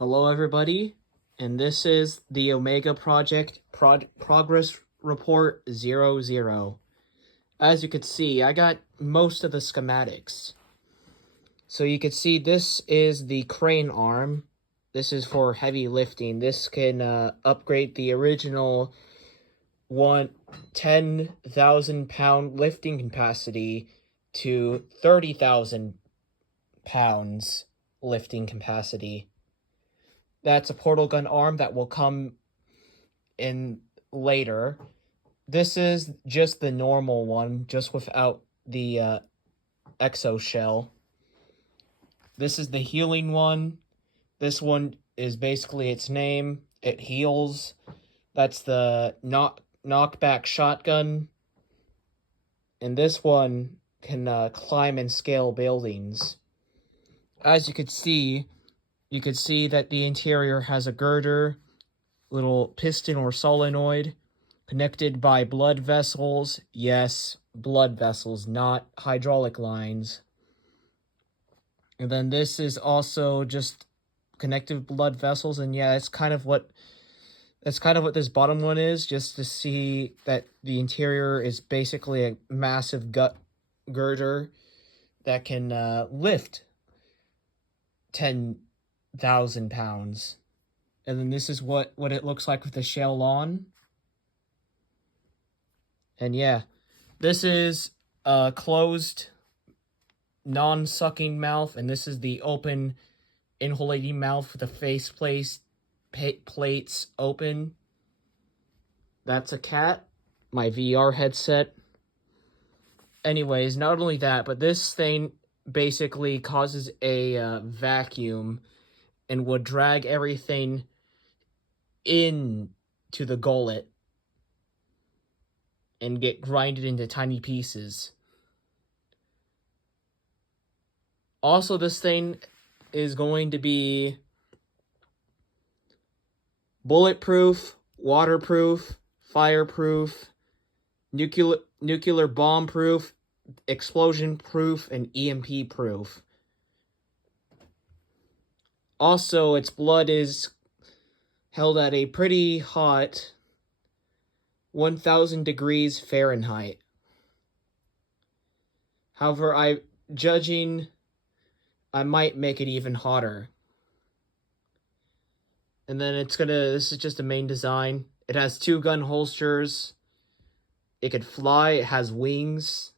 Hello, everybody, and this is the Omega Project Progress Report 00. As you can see, I got most of the schematics. So you can see this is the crane arm. This is for heavy lifting. This can upgrade the original 10,000 pound lifting capacity to 30,000 pounds lifting capacity. That's a portal gun arm that will come in later. This is just the normal one, just without the exo shell. This is the healing one. This one is basically its name. It heals. That's the knockback shotgun. And this one can climb and scale buildings. As you could see that the interior has a girder, little piston or solenoid, connected by blood vessels. Yes, blood vessels, not hydraulic lines. And then this is also just connected blood vessels, and yeah, that's kind of what this bottom one is, just to see that the interior is basically a massive gut girder that can lift 10,000 pounds. And then this is what it looks like with the shell on. And yeah, this is a closed, non-sucking mouth, and this is the open, inhalating mouth with the face plates open. That's a cat, my VR headset. Anyways, not only that, but this thing basically causes a vacuum and would drag everything into the gullet and get grinded into tiny pieces. Also, this thing is going to be bulletproof, waterproof, fireproof, nuclear bomb proof, explosion proof, and EMP proof. Also, its blood is held at a pretty hot 1,000 degrees Fahrenheit. However, I might make it even hotter. And then this is just a main design. It has 2 gun holsters. It could fly, it has wings.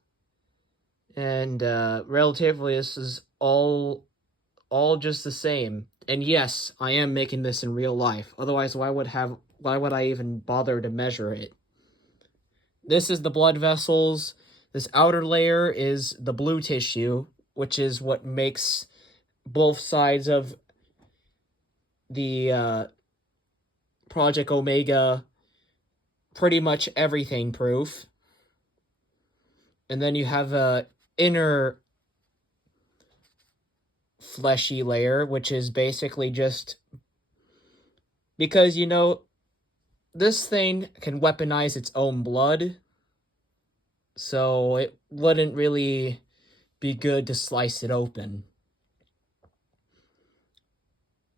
And relatively, this is all just the same. And yes, I am making this in real life. Otherwise, why would I even bother to measure it? This is the blood vessels. This outer layer is the blue tissue, which is what makes both sides of the Project Omega pretty much everything proof. And then you have a inner fleshy layer, which is basically just because, this thing can weaponize its own blood, so it wouldn't really be good to slice it open.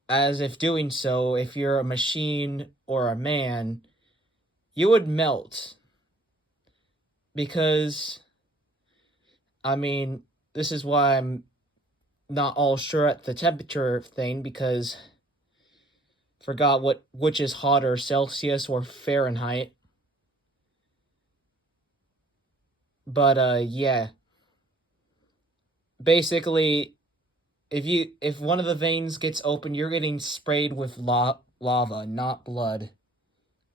As if doing so, if you're a machine or a man, you would melt. Because, this is why I'm not all sure at the temperature thing, because forgot which is hotter, Celsius or Fahrenheit. But yeah. Basically, if one of the veins gets open, you're getting sprayed with lava, not blood.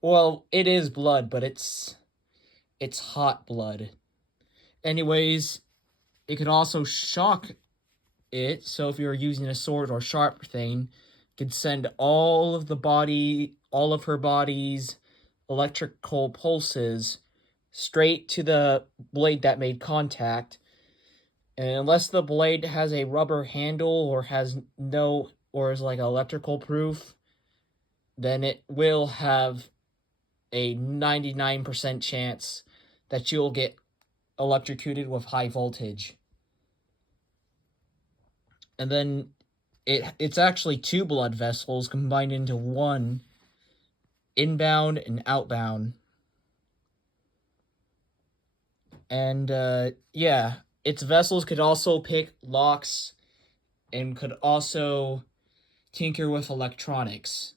Well, it is blood, but it's hot blood. Anyways, it can also shock it, so if you're using a sword or sharp thing, it can send all of her body's electrical pulses straight to the blade that made contact. And unless the blade has a rubber handle or is like electrical proof, then it will have a 99% chance that you'll get electrocuted with high voltage. And then It's actually 2 blood vessels combined into 1, inbound and outbound. And yeah, its vessels could also pick locks and could also tinker with electronics.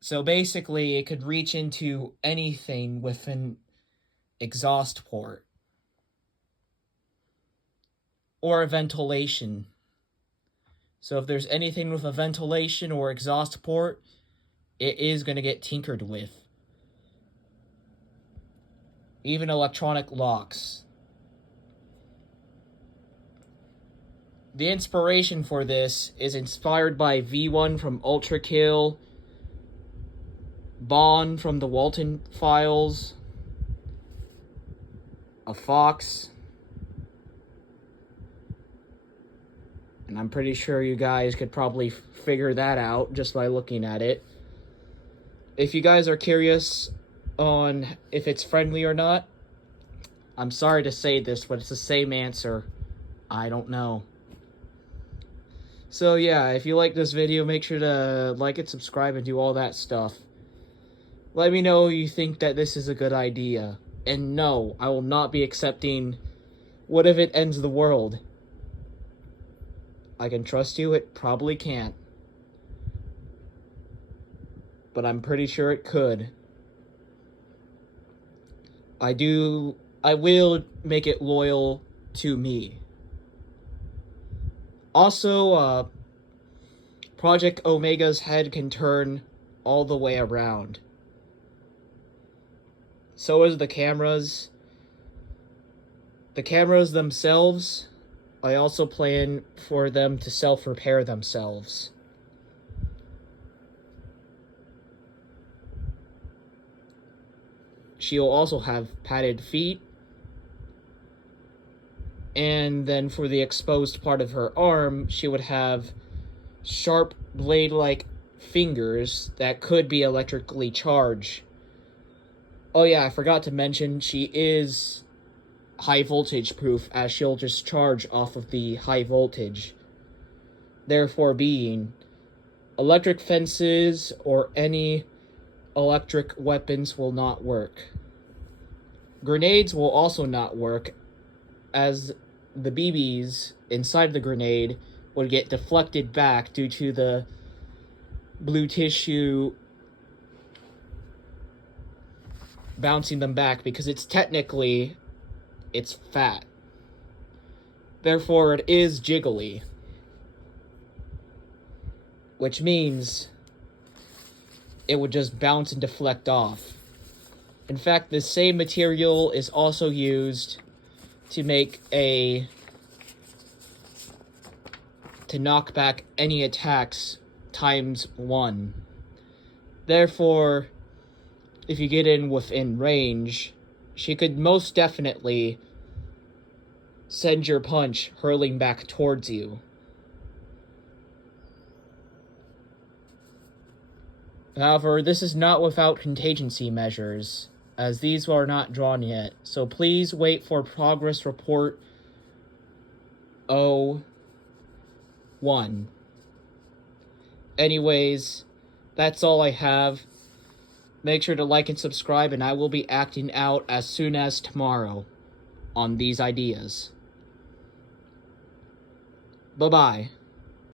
So basically, it could reach into anything with an exhaust port or a ventilation. So if there's anything with a ventilation or exhaust port, it is going to get tinkered with. Even electronic locks. The inspiration for this is inspired by V1 from Ultra Kill, Bond from the Walton Files, a Fox, and I'm pretty sure you guys could probably figure that out just by looking at it. If you guys are curious on if it's friendly or not, I'm sorry to say this, but it's the same answer. I don't know. So yeah, if you like this video, make sure to like it, subscribe, and do all that stuff. Let me know you think that this is a good idea. And no, I will not be accepting what if it ends the world. I can trust you, it probably can't. But I'm pretty sure it could. I will make it loyal to me. Also, Project Omega's head can turn all the way around. So is the cameras. The cameras themselves, I also plan for them to self-repair themselves. She'll also have padded feet. And then for the exposed part of her arm, she would have sharp blade-like fingers that could be electrically charged. Oh yeah, I forgot to mention, she is high voltage proof, as she'll just charge off of the high voltage. Therefore being, electric fences or any electric weapons will not work. Grenades will also not work, as the BBs inside the grenade would get deflected back due to the blue tissue bouncing them back, because it's fat. Therefore, it is jiggly. Which means it would just bounce and deflect off. In fact, the same material is also used to knock back any attacks ×1. Therefore, if you get in within range, she could most definitely send your punch hurling back towards you. However, this is not without contingency measures, as these are not drawn yet, so please wait for progress report 01. Anyways, that's all I have. Make sure to like and subscribe, and I will be acting out as soon as tomorrow on these ideas. Bye-bye.